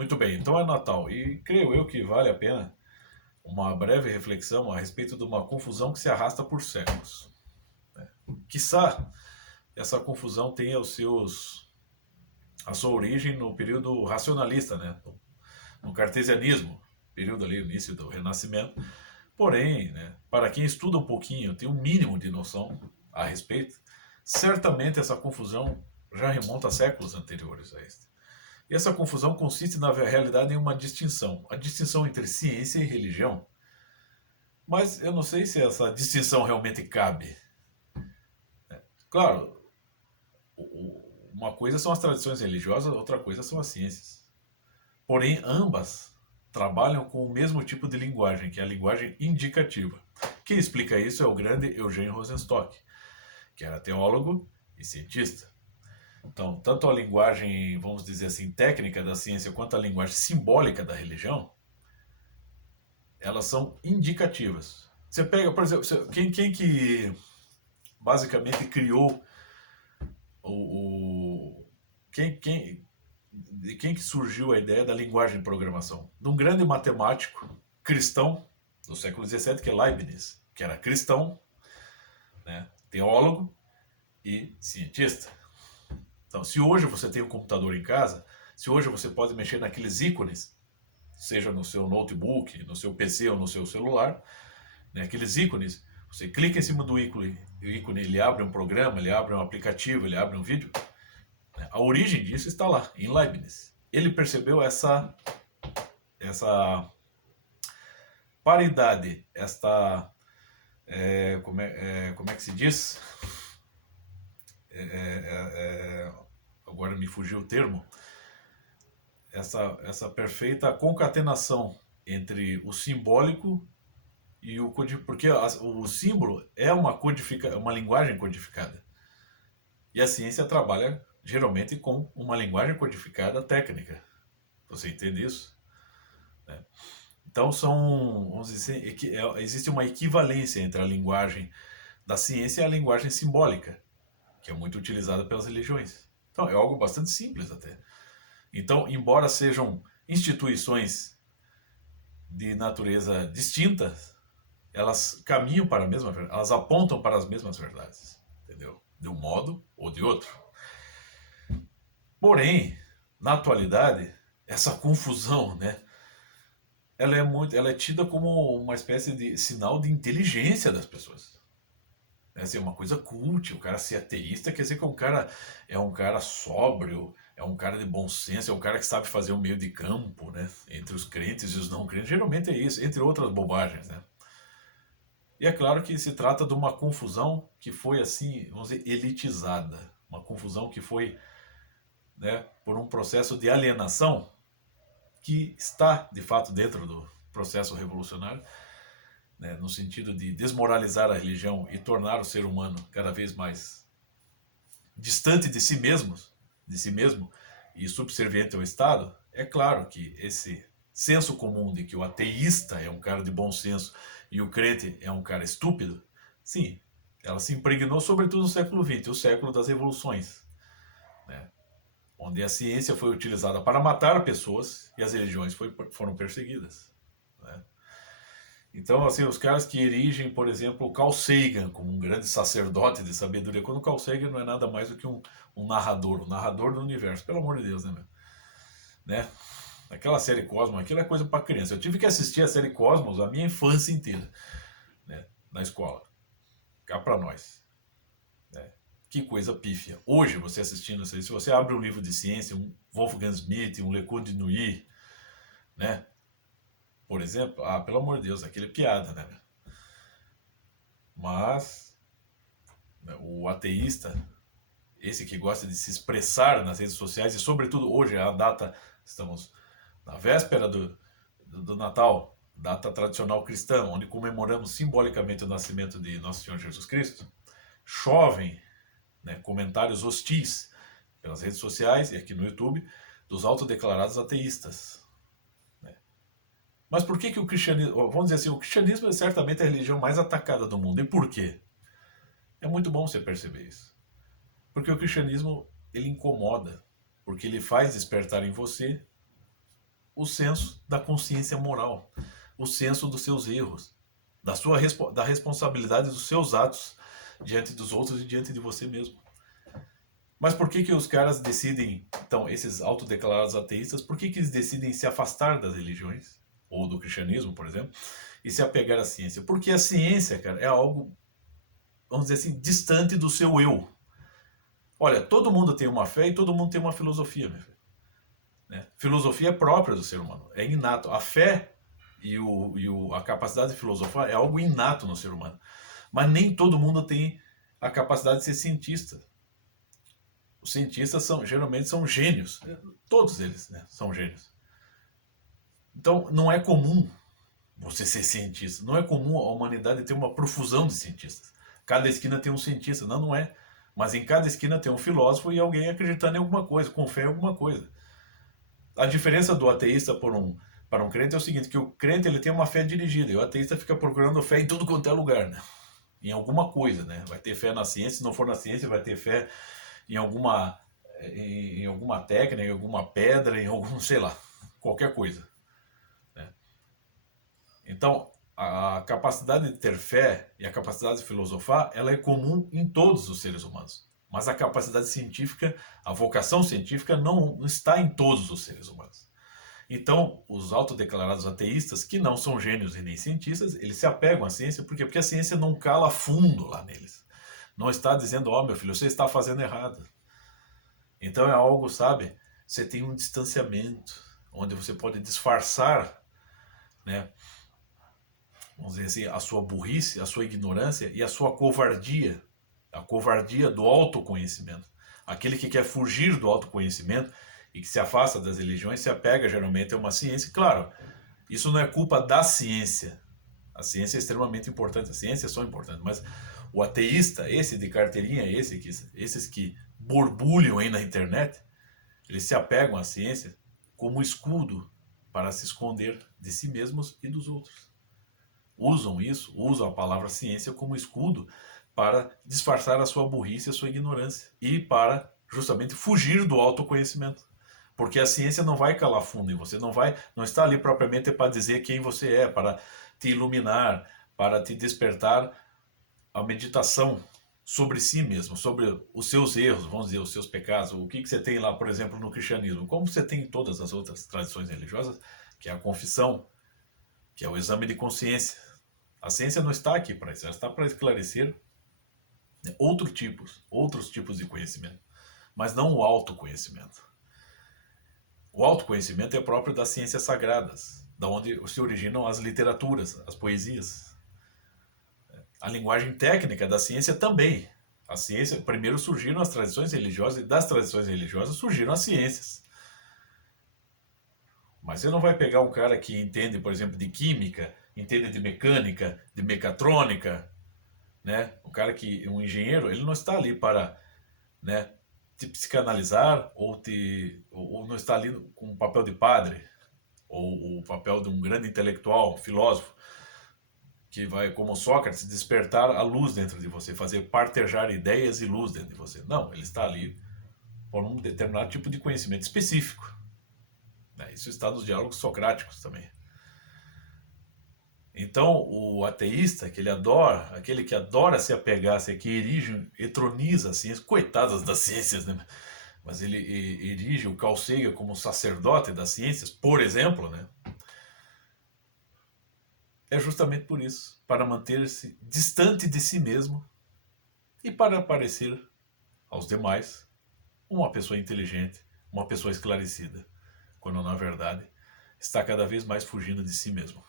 Muito bem, então é Natal e creio eu que vale a pena uma breve reflexão a respeito de uma confusão que se arrasta por séculos. Quiçá essa confusão tenha a sua origem no período racionalista, né? No cartesianismo, período ali, início do Renascimento. Porém, né, para quem estuda um pouquinho, tem um mínimo de noção a respeito, certamente essa confusão já remonta a séculos anteriores a este. E essa confusão consiste, na realidade, em uma distinção. A distinção entre ciência e religião. Mas eu não sei se essa distinção realmente cabe. Claro, uma coisa são as tradições religiosas, outra coisa são as ciências. Porém, ambas trabalham com o mesmo tipo de linguagem, que é a linguagem indicativa. Quem explica isso é o grande Eugênio Rosenstock, que era teólogo e cientista. Então, tanto a linguagem, vamos dizer assim, técnica da ciência, quanto a linguagem simbólica da religião, elas são indicativas. Você pega, por exemplo, quem que basicamente criou o de quem que surgiu a ideia da linguagem de programação? De um grande matemático cristão do século XVII, que é Leibniz, que era cristão, né, teólogo e cientista. Então, se hoje você tem um computador em casa, se hoje você pode mexer naqueles ícones, seja no seu notebook, no seu PC ou no seu celular, né, aqueles ícones, você clica em cima do ícone, ele abre um programa, ele abre um aplicativo, ele abre um vídeo. A origem disso está lá, em Leibniz. Ele percebeu essa paridade, como é que se diz? Agora me fugiu o termo. Essa perfeita concatenação entre o simbólico e o codificado, porque o símbolo é uma linguagem codificada. E a ciência trabalha geralmente com uma linguagem codificada técnica. Você entende isso? Então vamos dizer, existe uma equivalência entre a linguagem da ciência e a linguagem simbólica, que é muito utilizada pelas religiões. Então é algo bastante simples até. Então, embora sejam instituições de natureza distinta, elas caminham para a mesma verdade, elas apontam para as mesmas verdades, entendeu? De um modo ou de outro. Porém, na atualidade, essa confusão, né, ela é tida como uma espécie de sinal de inteligência das pessoas. É assim, uma coisa cult, o cara ser ateísta quer dizer que é um cara sóbrio, é um cara de bom senso, é um cara que sabe fazer o meio de campo, né? Entre os crentes e os não crentes, geralmente é isso, entre outras bobagens, né? E é claro que se trata de uma confusão que foi assim, vamos dizer, elitizada, uma confusão que foi, né, por um processo de alienação que está de fato dentro do processo revolucionário, né, no sentido de desmoralizar a religião e tornar o ser humano cada vez mais distante de si mesmo e subserviente ao Estado. É claro que esse senso comum de que o ateísta é um cara de bom senso e o crente é um cara estúpido, sim, ela se impregnou sobretudo no século XX, o século das revoluções, né, onde a ciência foi utilizada para matar pessoas e as religiões foram perseguidas, né? Então, assim, os caras que erigem, por exemplo, o Carl Sagan como um grande sacerdote de sabedoria, quando o Carl Sagan não é nada mais do que um narrador do universo, pelo amor de Deus, né, meu? Né? Aquela série Cosmos, aquilo é coisa para criança. Eu tive que assistir a série Cosmos a minha infância inteira, né, na escola. Cá para nós. Né? Que coisa pífia. Hoje, você assistindo isso aí, se você abre um livro de ciência, um Wolfgang Schmidt, um LeCoq de Nuit, né? Por exemplo, pelo amor de Deus, aquele é piada, né? Mas, né, o ateísta, esse que gosta de se expressar nas redes sociais, e sobretudo hoje, a data, estamos na véspera do Natal, data tradicional cristã, onde comemoramos simbolicamente o nascimento de Nosso Senhor Jesus Cristo, chovem, né, comentários hostis pelas redes sociais e aqui no YouTube dos autodeclarados ateístas. Né? Mas por que o cristianismo, vamos dizer assim, o cristianismo é certamente a religião mais atacada do mundo. E por quê? É muito bom você perceber isso. Porque o cristianismo, ele incomoda, porque ele faz despertar em você o senso da consciência moral, o senso dos seus erros, da responsabilidade dos seus atos diante dos outros e diante de você mesmo. Mas por que os caras decidem, então, esses autodeclarados ateístas, por que eles decidem se afastar das religiões, ou do cristianismo, por exemplo, e se apegar à ciência? Porque a ciência, cara, é algo, vamos dizer assim, distante do seu eu. Olha, todo mundo tem uma fé e todo mundo tem uma filosofia, meu filho. Né? Filosofia é própria do ser humano, é inato. A fé e a capacidade de filosofar é algo inato no ser humano. Mas nem todo mundo tem a capacidade de ser cientista. Os cientistas geralmente são gênios. Todos eles, né, são gênios. Então, não é comum você ser cientista. Não é comum a humanidade ter uma profusão de cientistas. Cada esquina tem um cientista. Não, não é. Mas em cada esquina tem um filósofo e alguém acreditando em alguma coisa, com fé em alguma coisa. A diferença do ateísta para um crente é o seguinte, que o crente ele tem uma fé dirigida e o ateísta fica procurando fé em tudo quanto é lugar, né? Em alguma coisa, né? Vai ter fé na ciência, se não for na ciência, vai ter fé em alguma técnica, em alguma pedra, em algum, sei lá, qualquer coisa. Né? Então, a capacidade de ter fé e a capacidade de filosofar, ela é comum em todos os seres humanos. Mas a capacidade científica, a vocação científica não está em todos os seres humanos. Então, os autodeclarados ateístas, que não são gênios e nem cientistas, eles se apegam à ciência, por quê? Porque a ciência não cala fundo lá neles. Não está dizendo, ó, meu filho, você está fazendo errado. Então é algo, sabe, você tem um distanciamento, onde você pode disfarçar, né, vamos dizer assim, a sua burrice, a sua ignorância e a sua covardia, a covardia do autoconhecimento. Aquele que quer fugir do autoconhecimento e que se afasta das religiões se apega geralmente a uma ciência. Claro, isso não é culpa da ciência. A ciência é extremamente importante, as ciências são importantes, mas o ateísta, esse de carteirinha, esses que borbulham aí na internet, eles se apegam à ciência como escudo para se esconder de si mesmos e dos outros. Usam a palavra ciência como escudo para disfarçar a sua burrice, a sua ignorância e para justamente fugir do autoconhecimento. Porque a ciência não vai calar fundo em você, não está ali propriamente para dizer quem você é, para te iluminar, para te despertar a meditação sobre si mesmo, sobre os seus erros, vamos dizer, os seus pecados, o que você tem lá, por exemplo, no cristianismo, como você tem em todas as outras tradições religiosas, que é a confissão, que é o exame de consciência. A ciência não está aqui para isso, ela está para esclarecer, né, outros tipos de conhecimento, mas não o autoconhecimento. O autoconhecimento é próprio das ciências sagradas, da onde se originam as literaturas, as poesias. A linguagem técnica da ciência também. A ciência, primeiro surgiram as tradições religiosas e das tradições religiosas surgiram as ciências. Mas você não vai pegar um cara que entende, por exemplo, de química, entende de mecânica, de mecatrônica, né? Um engenheiro, ele não está ali para, né, te psicanalizar ou não está ali com o papel de padre ou o papel de um grande intelectual, um filósofo, que vai, como Sócrates, despertar a luz dentro de você, fazer partejar ideias e luz dentro de você. Não, ele está ali por um determinado tipo de conhecimento específico. Isso está nos diálogos socráticos também. Então, o ateísta, aquele que adora se apegar, que erige, etroniza a ciência, coitadas das ciências, né? Mas ele erige o Carl Sagan como sacerdote das ciências, por exemplo, né? É justamente por isso, para manter-se distante de si mesmo e para parecer aos demais uma pessoa inteligente, uma pessoa esclarecida, quando na verdade está cada vez mais fugindo de si mesmo.